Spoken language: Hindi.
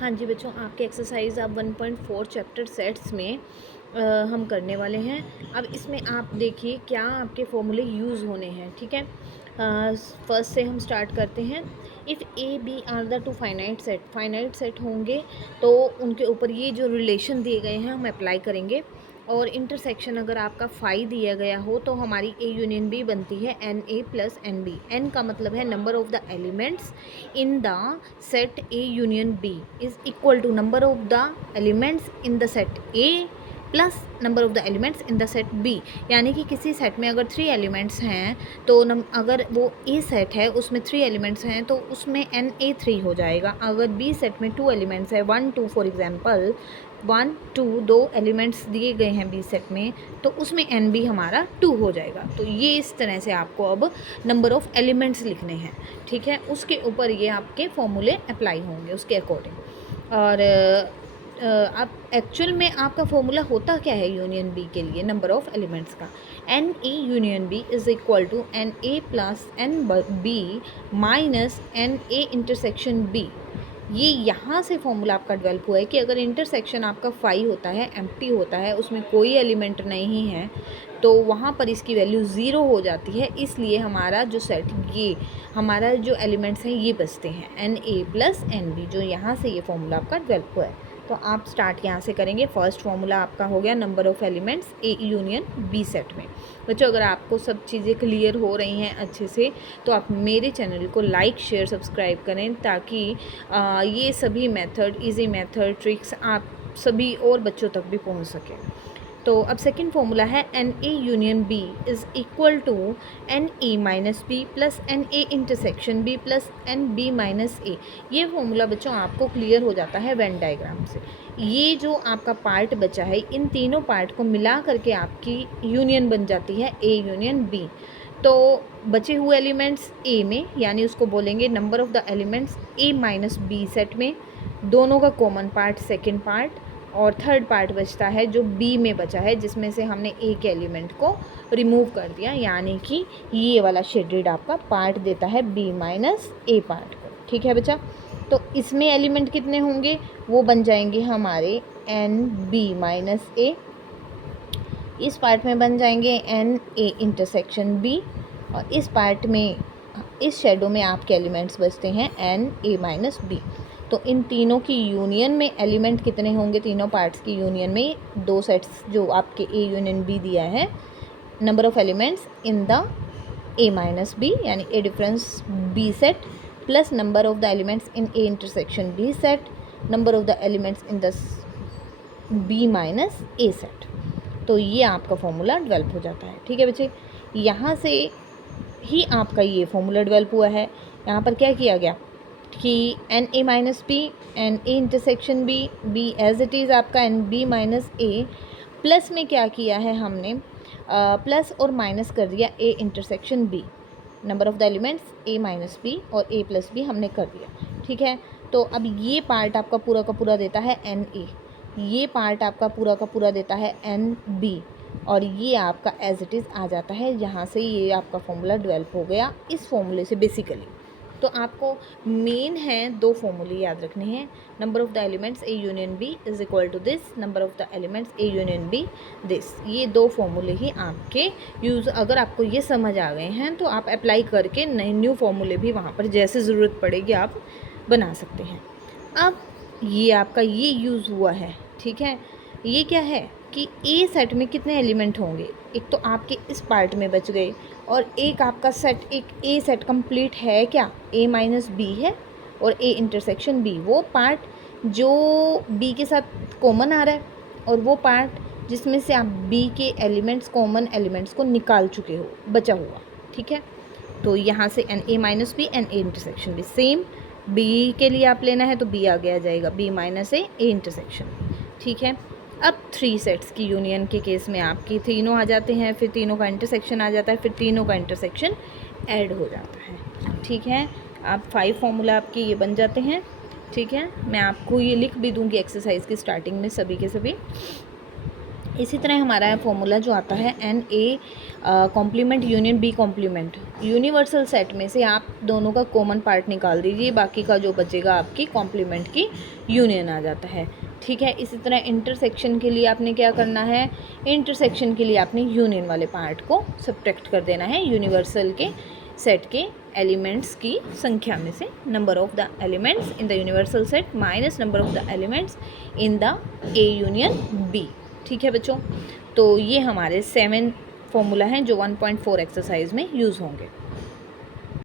हाँ जी बच्चों, आपके एक्सरसाइज अब 1.4 चैप्टर सेट्स में हम करने वाले हैं। अब इसमें आप देखिए क्या आपके फॉर्मूले यूज़ होने हैं, ठीक है। फर्स्ट से हम स्टार्ट करते हैं। If A B are the two finite set होंगे तो उनके ऊपर ये जो रिलेशन दिए गए हैं हम अप्लाई करेंगे। और इंटरसेक्शन अगर आपका फाई दिया गया हो तो हमारी ए यूनियन बी बनती है N A plus N B. N का मतलब है number of the elements in the set A union B is equal to number of the elements in the set A plus number of the elements in the set B. यानी कि किसी सेट में अगर 3 एलिमेंट्स हैं तो अगर वो ए सेट है उसमें 3 एलिमेंट्स हैं तो उसमें एन ए 3 हो जाएगा। अगर बी सेट में 2 एलिमेंट्स है 1 2 फॉर एग्जांपल 1 2 दो एलिमेंट्स दिए गए हैं बी सेट में तो उसमें एन बी हमारा 2 हो जाएगा। तो ये इस तरह से आपको अब नंबर ऑफ़ एलिमेंट्स लिखने हैं, ठीक है। उसके ऊपर ये आपके फॉर्मूले अप्लाई होंगे उसके अकॉर्डिंग। और आप एक्चुअल में आपका फॉर्मूला होता क्या है यूनियन बी के लिए नंबर ऑफ़ एलिमेंट्स का? N A union B is equal to N A plus N B minus N A intersection B. ये यहाँ से फॉर्मूला आपका डेवलप हुआ है कि अगर इंटरसेक्शन आपका 5 होता है, एम्प्टी होता है, उसमें कोई एलिमेंट नहीं है तो वहाँ पर इसकी वैल्यू 0 हो जाती है। इसलिए हमारा जो सेट ये हमारा जो एलिमेंट्स हैं ये बचते हैं N A plus N B, जो यहाँ से ये फॉर्मूला आपका डेवलप हुआ है। तो आप स्टार्ट यहाँ से करेंगे। फर्स्ट फॉर्मूला आपका हो गया number of elements A union B set में। बच्चों अगर आपको सब चीज़ें क्लियर हो रही हैं अच्छे से तो आप मेरे चैनल को लाइक शेयर सब्सक्राइब करें ताकि ये सभी मेथड इजी मेथड ट्रिक्स आप सभी और बच्चों तक भी पहुँच सकें। तो अब सेकंड फॉर्मूला है N A union B is equal to N A minus B plus N A intersection B plus N B minus A. ये फॉर्मूला बच्चों आपको क्लियर हो जाता है वेन डायग्राम से। ये जो आपका पार्ट बचा है इन तीनों पार्ट को मिला करके आपकी यूनियन बन जाती है ए यूनियन बी। तो बचे हुए एलिमेंट्स ए में यानी उसको बोलेंगे number of the elements A minus B set में, दोनों का कॉमन पार्ट सेकेंड पार्ट, और थर्ड पार्ट बचता है जो बी में बचा है जिसमें से हमने एक एलिमेंट को रिमूव कर दिया, यानी कि ये वाला शेडेड आपका पार्ट देता है बी माइनस ए पार्ट को, ठीक है बच्चा। तो इसमें एलिमेंट कितने होंगे वो बन जाएंगे हमारे एन बी माइनस ए, इस पार्ट में बन जाएंगे एन ए इंटरसेक्शन बी, और इस पार्ट में इस शेडो में आपके एलिमेंट्स बचते हैं एन ए माइनस बी। तो इन तीनों की यूनियन में एलिमेंट कितने होंगे? तीनों पार्ट्स की यूनियन में दो सेट्स जो आपके ए यूनियन बी दिया है, number of elements in the A minus B यानी A difference B set plus number of the elements in A intersection B set, number of the elements in the B minus A set. तो ये आपका फॉर्मूला डेवलप हो जाता है, ठीक है बच्चे। यहाँ से ही आपका ये फॉर्मूला डेवलप हुआ है। यहाँ पर क्या किया गया कि N A minus B N A intersection B, B as it is आपका N B minus A, plus में क्या किया है हमने प्लस और माइनस कर दिया A intersection B, number of the elements A minus B और ए प्लस बी हमने कर दिया, ठीक है। तो अब ये पार्ट आपका पूरा का पूरा देता है एन ए, ये पार्ट आपका पूरा का पूरा देता है एन बी, और ये आपका एज इट इज़ आ जाता है। यहाँ से ये आपका फॉर्मूला डेवलप हो गया इस फॉर्मूले से बेसिकली। तो आपको मेन है दो फॉर्मूले याद रखने हैं, number of the elements A union B is equal to this, number of the elements A union B this. ये दो फॉर्मूले ही आपके यूज़, अगर आपको ये समझ आ गए हैं तो आप अप्लाई करके नए न्यू फॉर्मूले भी वहाँ पर जैसे ज़रूरत पड़ेगी आप बना सकते हैं। अब ये आपका ये यूज़ हुआ है, ठीक है। ये क्या है कि ए सेट में कितने एलिमेंट होंगे? एक तो आपके इस पार्ट में बच गए और एक आपका सेट, एक ए सेट कंप्लीट है क्या? ए माइनस बी है और ए इंटरसेक्शन बी, वो पार्ट जो बी के साथ कॉमन आ रहा है और वो पार्ट जिसमें से आप बी के एलिमेंट्स कॉमन एलिमेंट्स को निकाल चुके हो, बचा हुआ, ठीक है। तो यहाँ से N A minus B N A intersection B, same B के लिए आप लेना है तो बी आगे आ जाएगा बी माइनस ए इंटरसेक्शन, ठीक है। अब 3 सेट्स की यूनियन के केस में आपकी तीनों आ जाते हैं, फिर तीनों का इंटरसेक्शन आ जाता है, फिर तीनों का इंटरसेक्शन ऐड हो जाता है, ठीक है। आप 5 फॉर्मूला आपके ये बन जाते हैं, ठीक है। मैं आपको ये लिख भी दूँगी एक्सरसाइज की स्टार्टिंग में सभी के सभी। इसी तरह हमारा फॉर्मूला जो आता है N A complement union B complement, universal set में से आप दोनों का कॉमन पार्ट निकाल दीजिए, बाकी का जो बचेगा आपकी कॉम्प्लीमेंट की यूनियन आ जाता है। ठीक है, इसी तरह इंटरसेक्शन के लिए आपने क्या करना है, इंटरसेक्शन के लिए आपने यूनियन वाले पार्ट को सब्ट्रैक्ट कर देना है यूनिवर्सल के सेट के एलिमेंट्स की संख्या में से, number of the elements in the universal set minus number of the elements in the A union B. ठीक है बच्चों, तो ये हमारे 7 फॉर्मूला हैं जो 1.4 एक्सरसाइज में यूज़ होंगे।